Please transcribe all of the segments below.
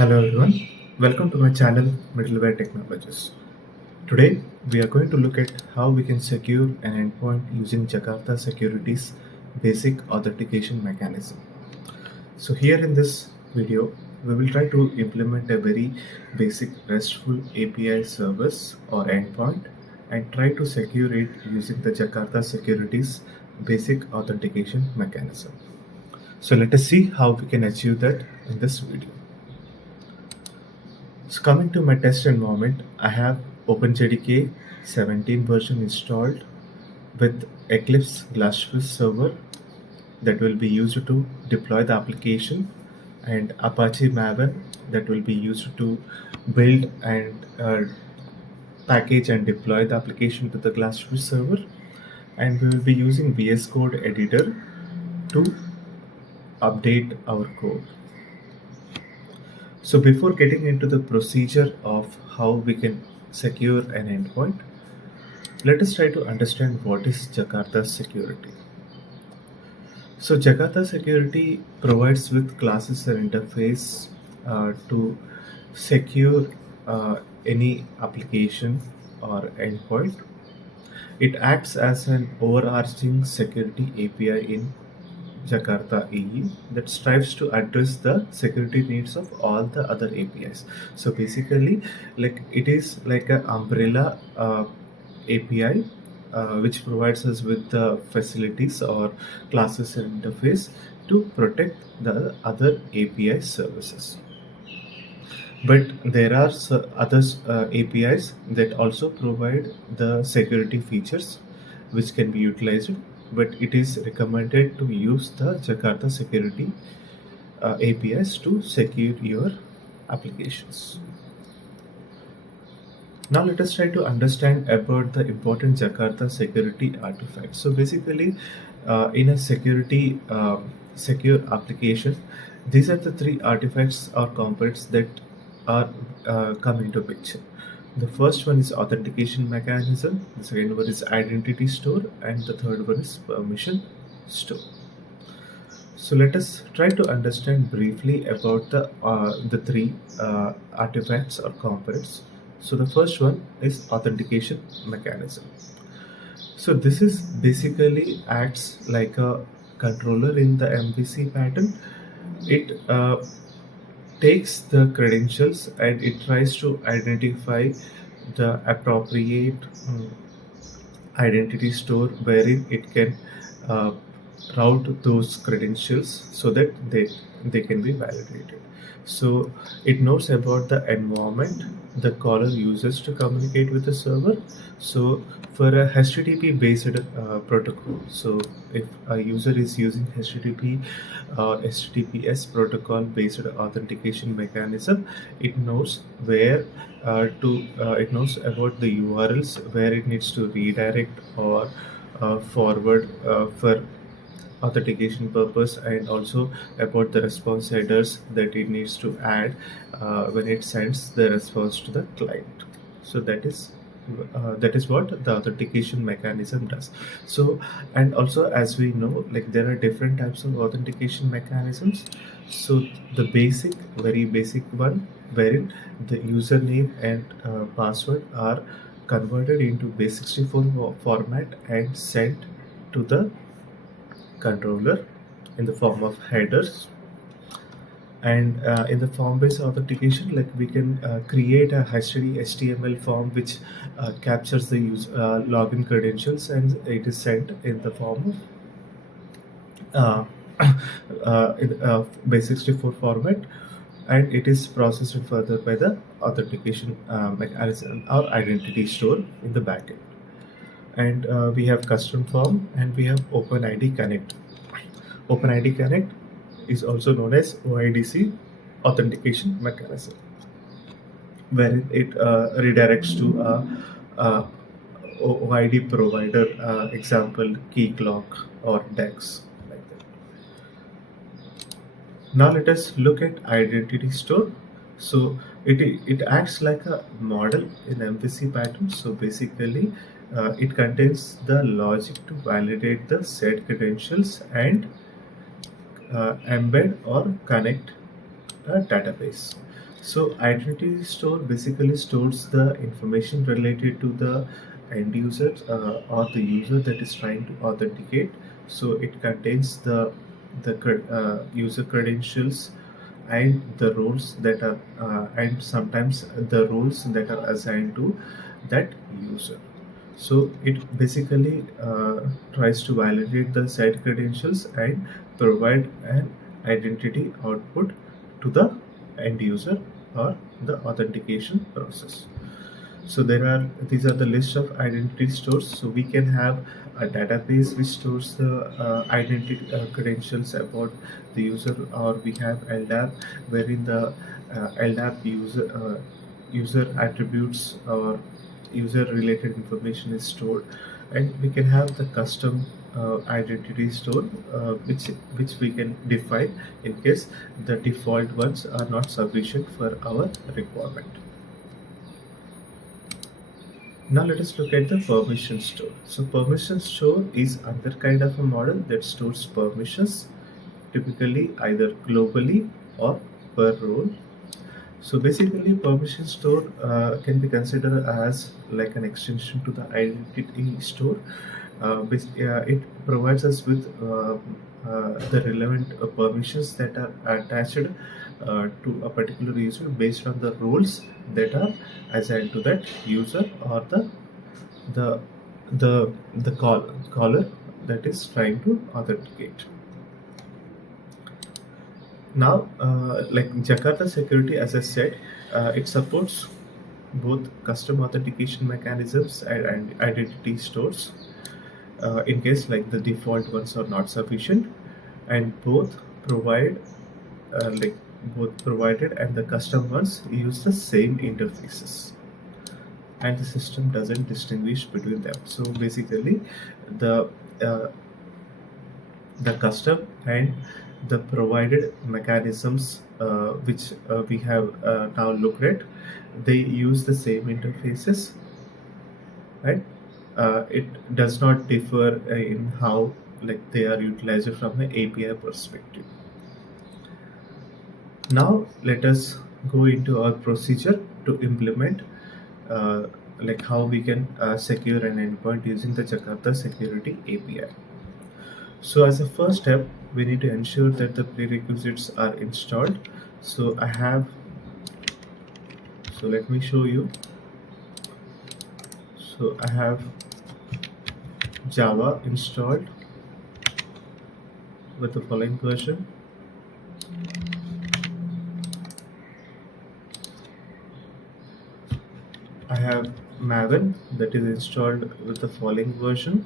Hello everyone, welcome to my channel Middleware Technologies. Today we are going to look at how we can secure an endpoint using Jakarta Security's basic authentication mechanism. So here in this video, we will try to implement a very basic RESTful API service or endpoint and try to secure it using the Jakarta Security's basic authentication mechanism. So let us see how we can achieve that in this video. So coming to my test environment, I have OpenJDK 17 version installed with Eclipse Glassfish server that will be used to deploy the application, and Apache Maven that will be used to build and package and deploy the application to the Glassfish server. And we will be using VS Code editor to update our code. So before getting into the procedure of how we can secure an endpoint, let us try to understand what is Jakarta Security. So Jakarta Security provides with classes and interface to secure any application or endpoint. It acts as an overarching security API in Jakarta AE that strives to address the security needs of all the other APIs. So basically, like it is like an umbrella API which provides us with the facilities or classes and interface to protect the other API services. But there are other APIs that also provide the security features which can be utilized, but it is recommended to use the Jakarta Security APIs to secure your applications. Now let us try to understand about the important Jakarta security artifacts. So basically, in a secure application, these are the three artifacts or components that are come into picture. The first one is authentication mechanism, the second one is identity store, and the third one is permission store. So let us try to understand briefly about the three artifacts or components. So the first one is authentication mechanism. So this is basically acts like a controller in the MVC pattern. It takes the credentials and it tries to identify the appropriate identity store wherein it can uh, route those credentials so that they can be validated. So it knows about the environment the caller uses to communicate with the server. So for a HTTP based protocol, so if a user is using HTTP or HTTPS protocol based authentication mechanism, it knows where it knows about the URLs where it needs to redirect or forward for authentication purpose, and also about the response headers that it needs to add when it sends the response to the client. So that is what the authentication mechanism does. So, and also as we know, like there are different types of authentication mechanisms. So the very basic one wherein the username and password are converted into base64 format and sent to the controller in the form of headers. And in the form-based authentication, like we can create a HTML form which captures the login credentials, and it is sent in the form of base64 format, and it is processed further by the authentication mechanism or identity store in the backend. And we have custom form and we have OpenID Connect. OpenID Connect is also known as OIDC authentication mechanism, where it redirects to a OID provider, example Keycloak or DEX, like that. Now let us look at identity store. So it acts like a model in MVC pattern. So basically, it contains the logic to validate the said credentials and embed or connect a database. So identity store basically stores the information related to the end user or the user that is trying to authenticate. So it contains the user credentials and the roles that are and sometimes the roles that are assigned to that user. So it basically tries to validate the site credentials and provide an identity output to the end user or the authentication process. So these are the list of identity stores. So we can have a database which stores the identity credentials about the user, or we have LDAP wherein the LDAP user attributes or user related information is stored, and we can have the custom identity store which we can define in case the default ones are not sufficient for our requirement. Now let us look at the permission store. So permission store is another kind of a model that stores permissions, typically either globally or per role. So basically, permission store can be considered as like an extension to the identity store. It provides us with the relevant permissions that are attached to a particular user based on the roles that are assigned to that user or the caller that is trying to authenticate. Now, like Jakarta Security, as I said, it supports both custom authentication mechanisms and identity stores in case like the default ones are not sufficient, and provide like both provided and the custom ones use the same interfaces, and the system doesn't distinguish between them. So basically, the uh, the custom and the provided mechanisms which we have now looked at, they use the same interfaces, right? It does not differ in how like they are utilized from an API perspective. Now let us go into our procedure to implement uh, like how we can secure an endpoint using the Jakarta Security API. So as a first step, we need to ensure that the prerequisites are installed. So so let me show you. So I have Java installed with the following version. I have Maven that is installed with the following version,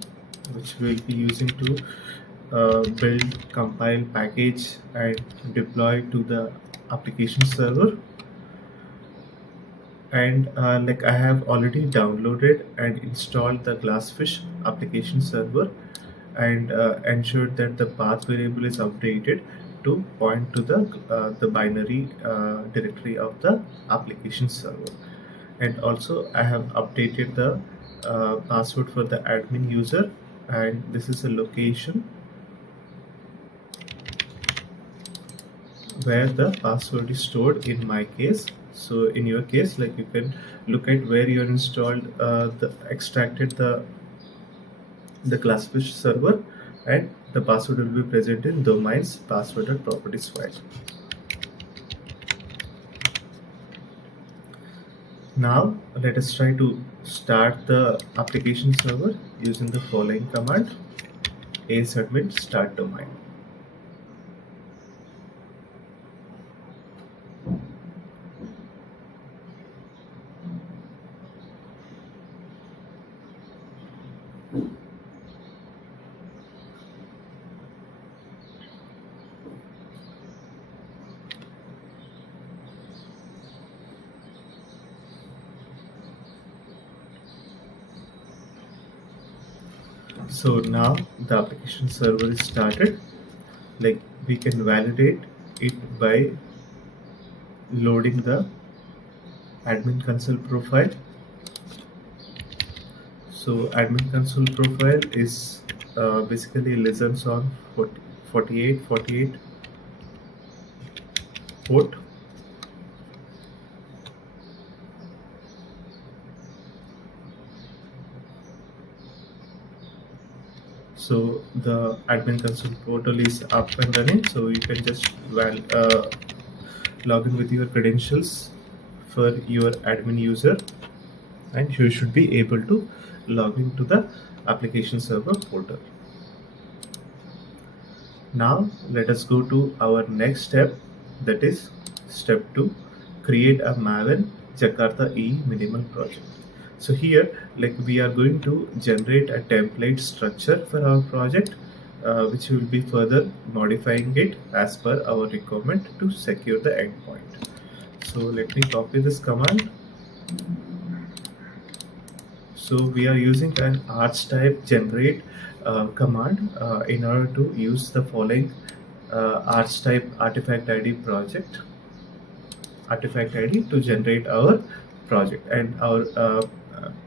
which we'll be using to build, compile, package, and deploy to the application server. And like I have already downloaded and installed the Glassfish application server, and ensured that the path variable is updated to point to the binary directory of the application server. And also I have updated the password for the admin user, and this is a location where the password is stored in my case. So in your case, like you can look at where you installed the extracted the Glassfish server, and the password will be present in domains password and properties file. Now let us try to start the application server using the following command: asubmit start domain. So now the application server is started. Like we can validate it by loading the admin console profile. So admin console profile is basically listens on 48 port, So the admin console portal is up and running, so you can just log in with your credentials for your admin user, and you should be able to log into the application server portal. Now let us go to our next step, that is step 2, create a Maven Jakarta E minimal project. So here, like, we are going to generate a template structure for our project, which will be further modifying it as per our requirement to secure the endpoint. So let me copy this command. So we are using an arch type generate command in order to use the following arch type artifact ID to generate our project, and our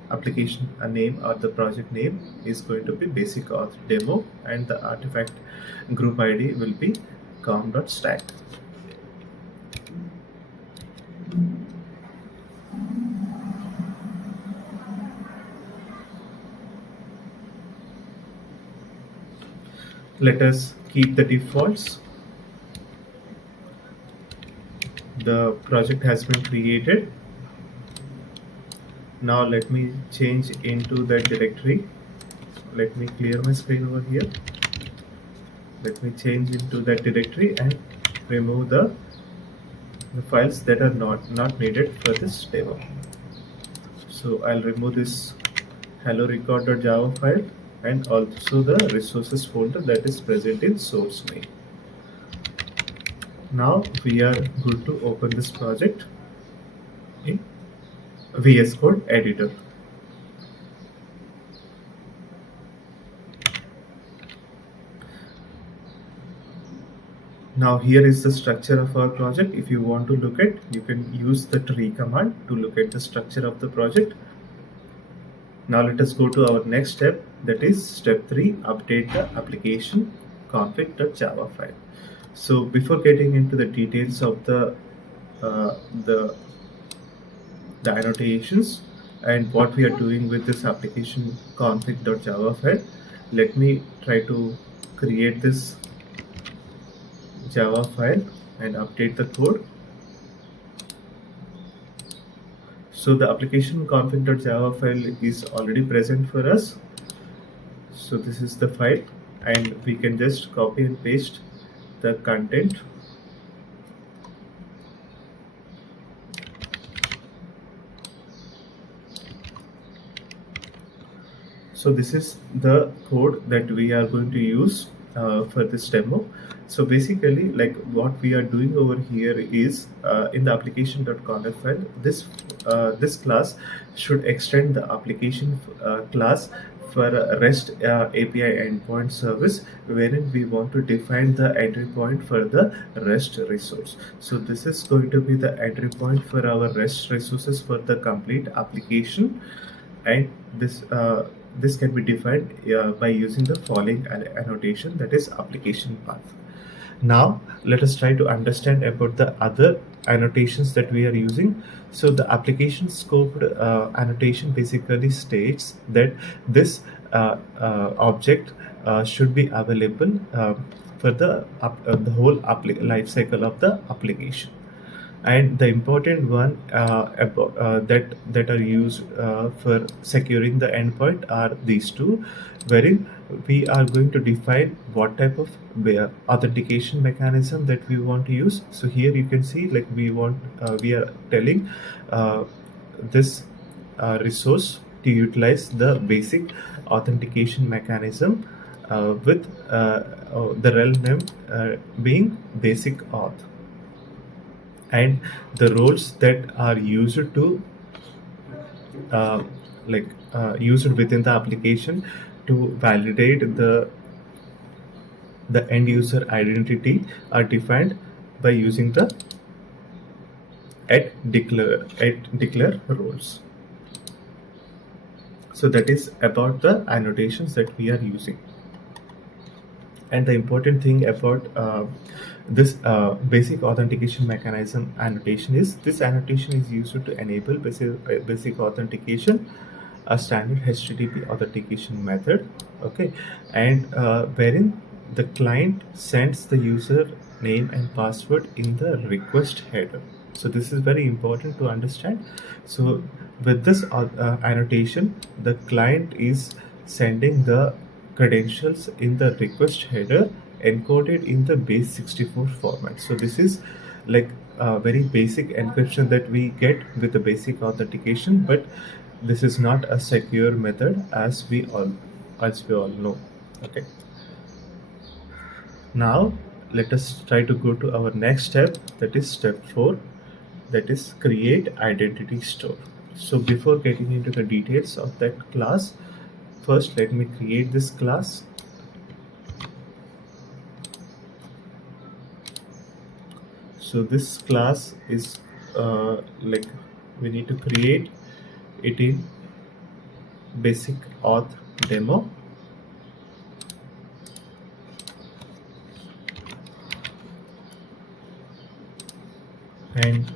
application name or the project name is going to be basic auth demo, and the artifact group ID will be com.stack. Let us keep the defaults. The project has been created. Now let me change into that directory. Let me clear my screen over here. Let me change into that directory and remove the files that are not needed for this demo. So I'll remove this hello record.java file and also the resources folder that is present in source main. Now we are good to open this project in VS Code editor. Now here is the structure of our project. If you want to look at, you can use the tree command to look at the structure of the project. Now let us go to our next step, that is step 3, update the application config.java file. So before getting into the details of the annotations and what we are doing with this application config.java file, let me try to create this Java file and update the code. So the application config.java file is already present for us. So this is the file, and we can just copy and paste the content. So this is the code that we are going to use for this demo. So basically, like, what we are doing over here is in the application.conf file, this class should extend the application class for a REST API endpoint service, wherein we want to define the entry point for the REST resource. So this is going to be the entry point for our REST resources for the complete application, and this can be defined by using the following annotation, that is application path. Now let us try to understand about the other annotations that we are using. So the application scoped annotation basically states that this object should be available for the whole life cycle of the application. And the important one that are used for securing the endpoint are these two, wherein we are going to define what type of authentication mechanism that we want to use. So here you can see, like, we are telling this resource to utilize the basic authentication mechanism with the rel name being basic auth, and the roles that are used to used within the application to validate the end user identity are defined by using the declare roles. So that is about the annotations that we are using. And the important thing about this basic authentication mechanism annotation is, this annotation is used to enable basic authentication a standard HTTP authentication method, okay, and wherein the client sends the user name and password in the request header. So this is very important to understand. So with this annotation, the client is sending the credentials in the request header encoded in the base 64 format. So this is like a very basic encryption that we get with the basic authentication, but this is not a secure method as we all know. Okay. Now let us try to go to our next step, that is step 4, that is create identity store. So before getting into the details of that class, first let me create this class. So this class is like we need to create it in basic auth demo. And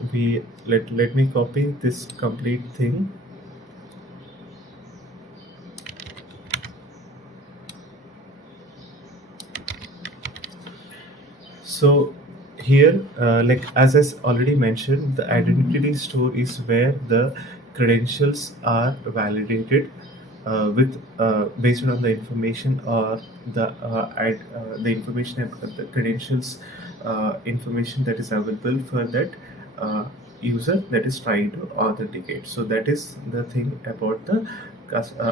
let me copy this complete thing. So here, like as I already mentioned, the identity store is where the credentials are validated with based on the information or the information and the credentials information that is available for that uh, user that is trying to authenticate. So that is the thing about the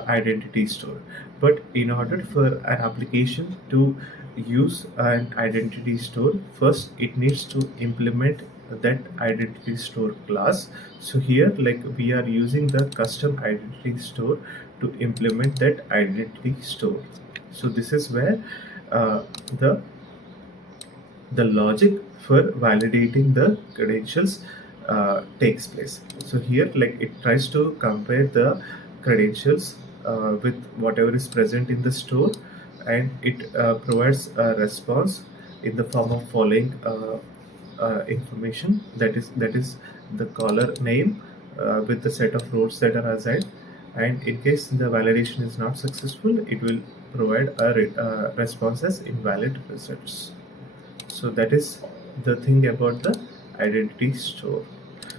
identity store. But in order for an application to use an identity store, first it needs to implement that identity store class. So here, like we are using the custom identity store to implement that identity store. So this is where uh, the the logic for validating the credentials takes place. So here, like it tries to compare the credentials with whatever is present in the store, and it provides a response in the form of following information, that is the caller name with the set of roles that are assigned, and in case the validation is not successful, it will provide a response as invalid results. So that is the thing about the identity store.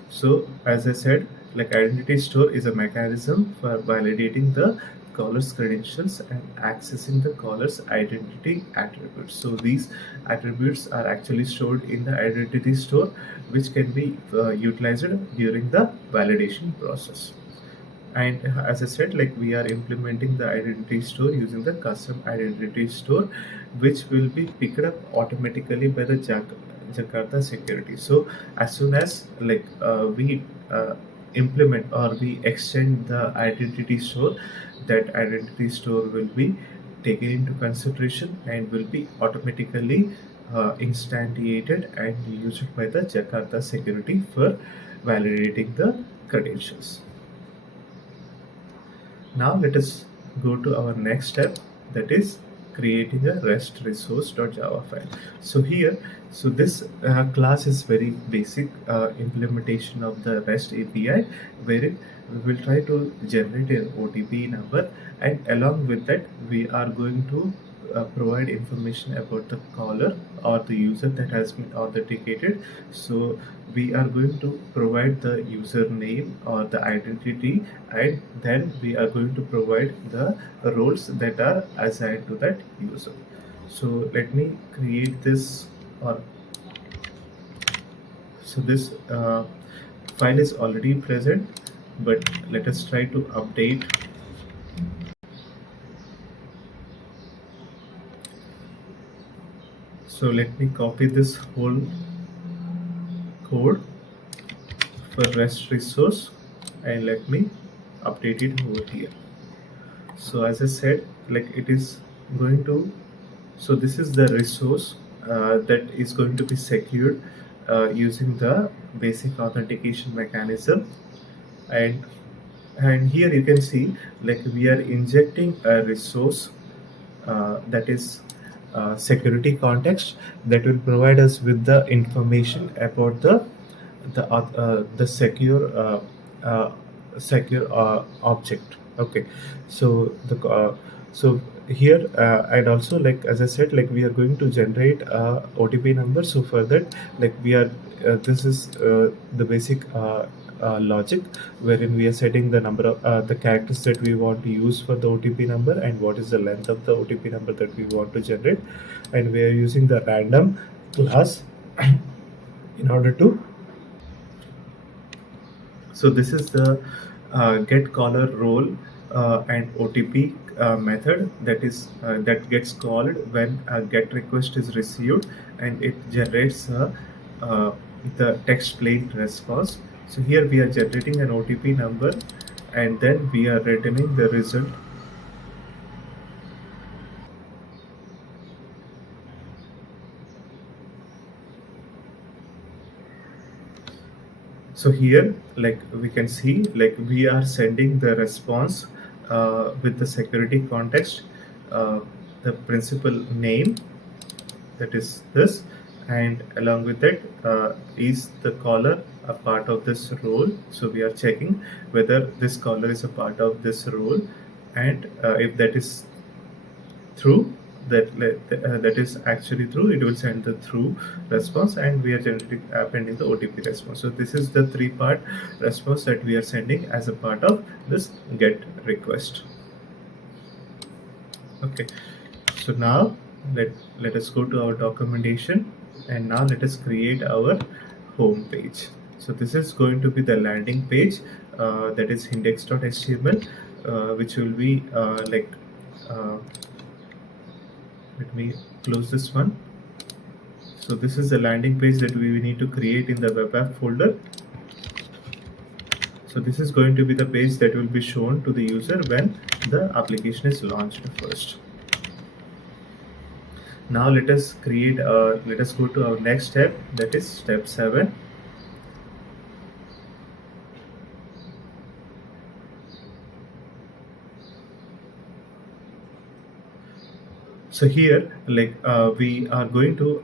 So as I said, like identity store is a mechanism for validating the caller's credentials and accessing the caller's identity attributes. So these attributes are actually stored in the identity store, which can be utilized during the validation process. And as I said, like we are implementing the identity store using the custom identity store, which will be picked up automatically by the Jakarta Security. So as soon as like we implement or we extend the identity store, that identity store will be taken into consideration and will be automatically instantiated and used by the Jakarta Security for validating the credentials. Now let us go to our next step, that is creating a REST resource.java file. So here, so this class is very basic implementation of the REST API, wherein we will try to generate an OTP number, and along with that we are going to provide information about the caller or the user that has been authenticated. So we are going to provide the username or the identity, and then we are going to provide the roles that are assigned to that user. So let me create this, or so this file is already present, but let us try to update. So let me copy this whole code for REST resource and let me update it over here. So as I said, like it is going to, so this is the resource that is going to be secured using the basic authentication mechanism. And here you can see, like we are injecting a resource that is security context, that will provide us with the information about the secure object. Okay, so so here and also, like as I said, like we are going to generate a OTP number. So for that, like we are this is the basic logic wherein we are setting the number of the characters that we want to use for the OTP number and what is the length of the OTP number that we want to generate, and we are using the random class in order to. So this is the get caller role and OTP method that gets called when a get request is received, and it generates uh, the text plain response. So here we are generating an OTP number, and then we are returning the result. So here, like we can see, like we are sending the response with the security context, uh, the principal name, that is this, and along with it is the caller a part of this role. So we are checking whether this caller is a part of this role, and if that is through that is actually true, it will send the true response, and we are generating appending the OTP response. So this is the three part response that we are sending as a part of this get request. Okay, so now let us go to our documentation, and now let us create our home page. So this is going to be the landing page, that is index.html, which will be uh, let me close this one. So this is the landing page that we need to create in the web app folder. So this is going to be the page that will be shown to the user when the application is launched first. Now let us go to our next step, that is step 7. So here, like we are going to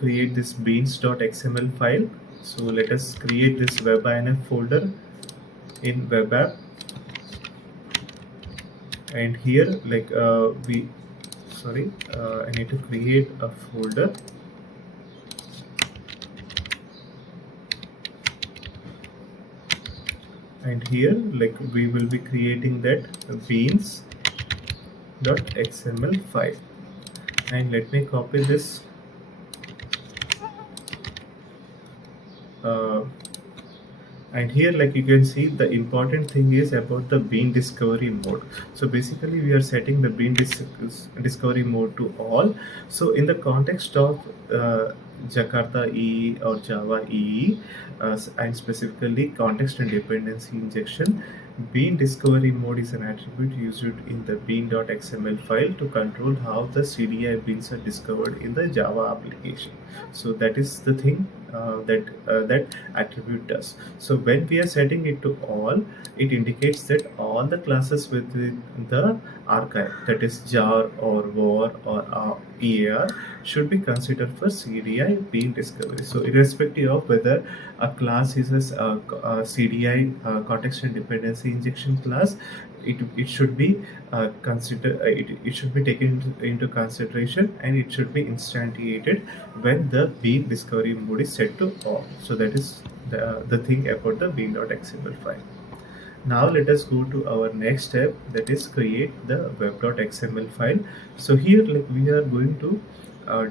create this beans.xml file. So let us create this webinf folder in web app, and here I need to create a folder, and here like we will be creating that beans.xml file, and let me copy this uh, and here, like you can see, the important thing is about the bean discovery mode. So basically we are setting the discovery mode to all. So in the context of Jakarta EE or Java EE, and specifically context and dependency injection, bean discovery mode is an attribute used in the bean.xml file to control how the CDI beans are discovered in the Java application. So that is the thing that attribute does. So when we are setting it to all, it indicates that all the classes within the archive, that is jar or var or EAR, should be considered for CDI bean discovery. So irrespective of whether a class is a CDI context and dependency injection class, it should be it should be taken into consideration, and it should be instantiated when the bean discovery mode is set to all. So that is the thing about the bean.xml file. Now let us go to our next step, that is create the web.xml file. So here, like we are going to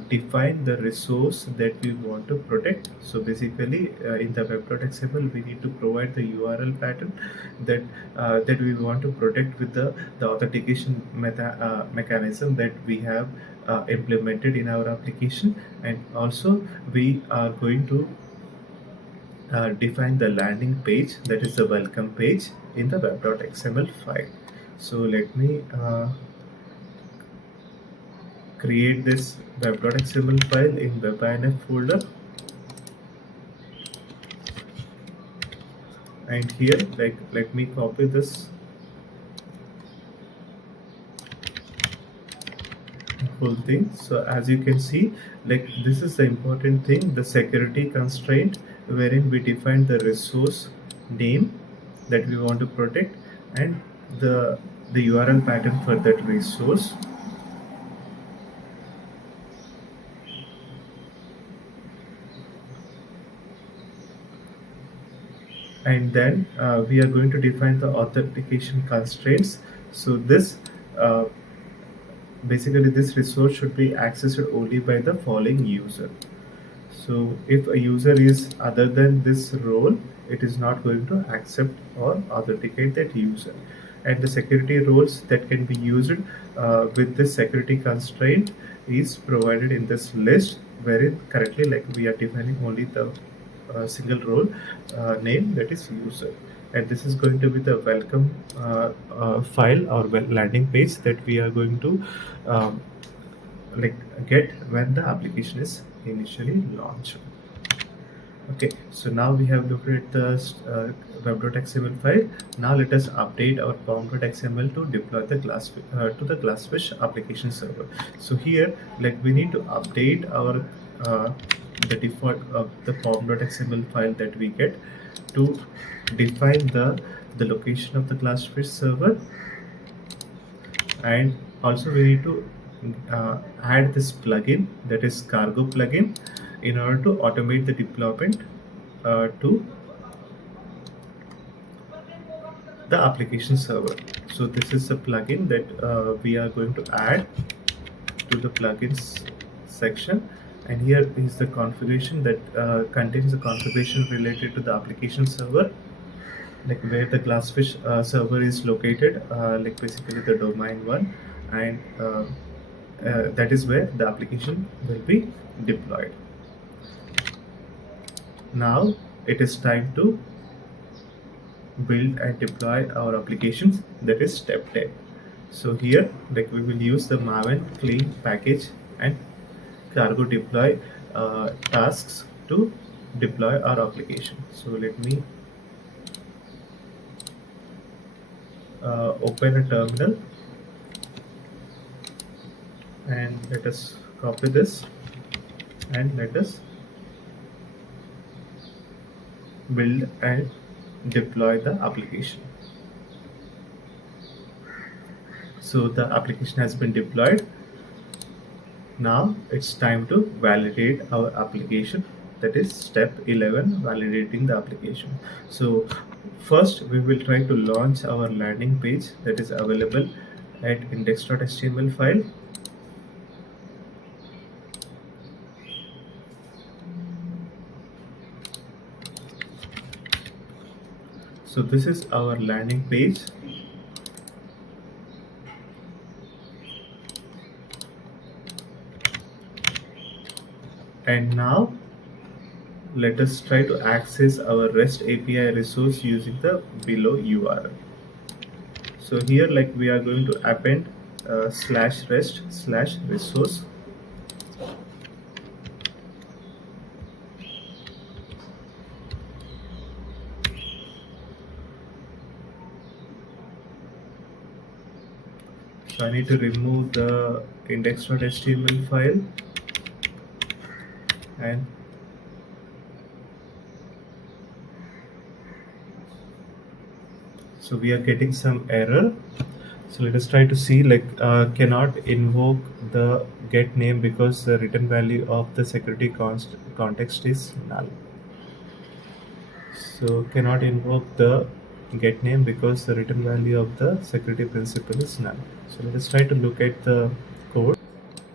define the resource that we want to protect. So basically in the web.xml we need to provide the URL pattern that we want to protect with the authentication mechanism that we have implemented in our application, and also we are going to define the landing page, that is the welcome page, in the web.xml file. So let me create this web.xml file in webinf folder, and here like let me copy this whole thing. So as you can see, like this is the important thing, the security constraint, wherein we define the resource name, that we want to protect, and the URL pattern for that resource. And then we are going to define the authentication constraints. So this uh, basically this resource should be accessed only by the following user. So if a user is other than this role, it is not going to accept or authenticate that user. And the security roles that can be used with this security constraint is provided in this list, wherein currently like we are defining only the single role name, that is user. And this is going to be the welcome file or landing page that we are going to um, like get when the application is initially launched. Okay, so now we have looked at the web.xml file. Now let us update our pom.xml to deploy the to the Glassfish application server. So here, like we need to update our the default of the pom.xml file that we get to define the location of the Glassfish server, and also we need to add this plugin, that is cargo plugin, in order to automate the deployment to the application server. So this is a plugin that we are going to add to the plugins section, and here is the configuration that contains the configuration related to the application server, like where the Glassfish server is located, like basically the domain one, and that is where the application will be deployed. Now it is time to build and deploy our applications, that is step 10. So here, like we will use the maven clean package and cargo deploy tasks to deploy our application. So let me open a terminal, and let us copy this and let us build and deploy the application. So the application has been deployed. Now it's time to validate our application, that is step 11, validating the application. So first we will try to launch our landing page that is available at index.html file. So this is our landing page. And now let us try to access our REST API resource using the below URL. So here, like we are going to append /rest/resource. So I need to remove the index.html file, and so we are getting some error. So let us try to see, like cannot invoke the get name because the return value of the security context is null. So cannot invoke the get name because the return value of the security principal is null. So let us try to look at the code.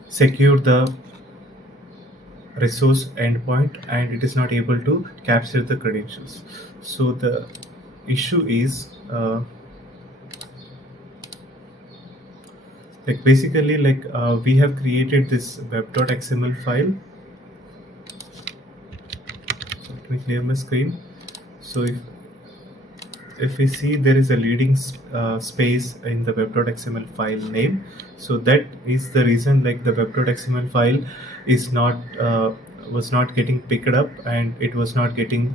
Secure the resource endpoint, and it is not able to capture the credentials. So the issue is like basically like we have created this web.xml file. So let me clear my screen. So if we see, there is a leading space in the web.xml file name. So that is the reason, like the web.xml file is not was not getting picked up, and it was not getting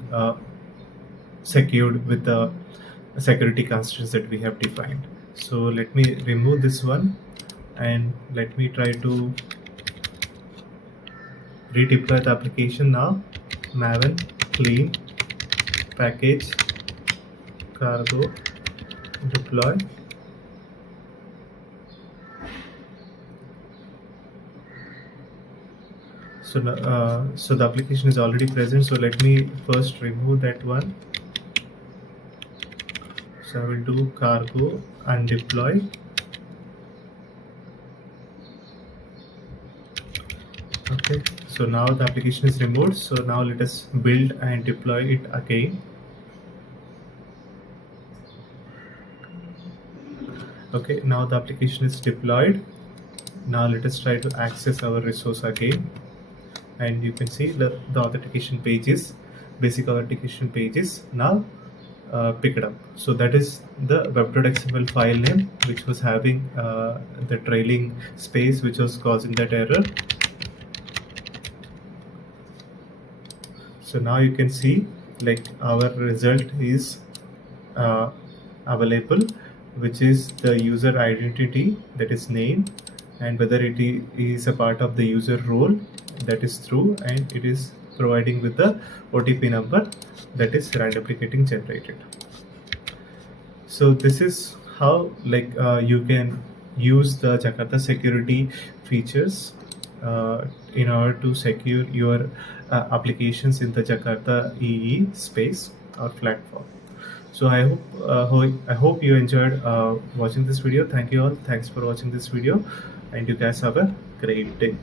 secured with the security constraints that we have defined. So let me remove this one, and let me try to redeploy the application now. Maven clean package cargo deploy. So the application is already present, so let me first remove that one. So I will do cargo and deploy. Okay, so now the application is removed, so now let us build and deploy it again. Okay, now the application is deployed. Now let us try to access our resource again, and you can see the authentication pages, basic authentication pages now picked up. So that is the web.xml file name which was having the trailing space which was causing that error. So now you can see like our result is uh, available, which is the user identity, that is name, and whether it is a part of the user role, that is true, and it is providing with the OTP number, that is randomly getting generated. So this is how you can use the Jakarta security features in order to secure your applications in the Jakarta EE space or platform. So I hope you enjoyed watching this video. Thank you all. Thanks for watching this video, and you guys have a great day.